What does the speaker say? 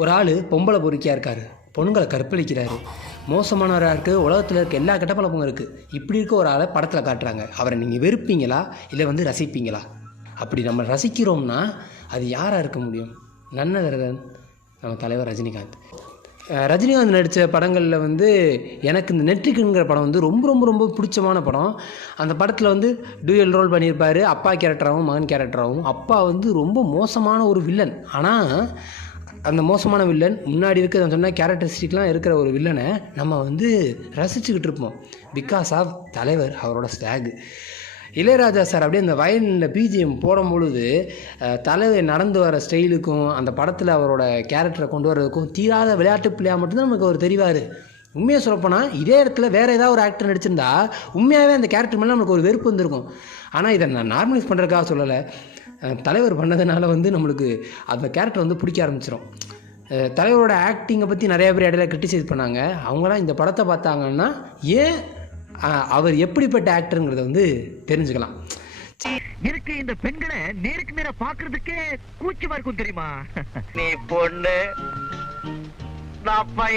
ஒரு ஆள் பொம்பளை பொறுக்கியாக இருக்கார், பொண்ணுங்களை கற்பழிக்கிறாரு, மோசமானவராக இருக்குது, உலகத்தில் இருக்க எல்லா கெட்ட பழக்கமும் இருக்குது. இப்படி இருக்க ஒரு ஆளை படத்தில் காட்டுறாங்க. அவரை நீங்கள் வெறுப்பீங்களா இல்லை ரசிப்பீங்களா? அப்படி நம்ம ரசிக்கிறோம்னா அது யாராக இருக்க முடியும்? நன்னதரகன் நம்ம தலைவர் ரஜினிகாந்த். ரஜினிகாந்த் நடித்த படங்களில் எனக்கு இந்த நெற்றிக்குங்கிற படம் ரொம்ப ரொம்ப ரொம்ப பிடிச்சமான படம். அந்த படத்தில் டூயல் ரோல் பண்ணியிருப்பார், அப்பா கேரக்டராகவும் மகன் கேரக்டராகவும். அப்பா ரொம்ப மோசமான ஒரு வில்லன். ஆனால் அந்த மோசமான வில்லன் முன்னாடி இருக்க சொன்னால் கேரக்டரிஸ்டிக்லாம் இருக்கிற ஒரு வில்லனை நம்ம ரசிச்சுக்கிட்டு இருப்போம். பிகாஸ் ஆஃப் தலைவர், அவரோட ஸ்டாகு. இளையராஜா சார் அப்படியே அந்த வயலினில் பிஜிஎம் போடும் பொழுது தலைவர் நடந்து வர ஸ்டைலுக்கும் அந்த படத்தில் அவரோட கேரக்டரை கொண்டு வர்றதுக்கும் தீராத விளையாட்டு பிள்ளையாக மட்டும்தான் நமக்கு அவர் தெரிவார். உண்மையாக சொல்லப்போனால் இதே இடத்துல வேறு ஏதாவது ஒரு ஆக்டர் நடிச்சிருந்தா உண்மையாகவே அந்த கேரக்டர் மேலே நமக்கு ஒரு வெறுப்பு வந்திருக்கும். ஆனால் இதை நான் நார்மலைஸ் பண்ணுறதுக்காக சொல்லலை. தலைவர் பண்ணதுனால நம்மளுக்கு அந்த கேரக்டர் பிடிக்க ஆரம்பிச்சிடும். தலைவரோட ஆக்டிங்கை பற்றி நிறையா பேர் இடையில கிரிட்டிசைஸ் பண்ணாங்க. அவங்களாம் இந்த படத்தை பார்த்தாங்கன்னா ஏன் அவர் எப்படிப்பட்ட ஆக்டருங்கிறத தெரிஞ்சுக்கலாம். எனக்கு இந்த பெண்களை நேருக்கு நேர பாக்குறதுக்கே கூச்சமா இருக்கும் தெரியுமா? நீ பொண்ணு, நான் பையன்.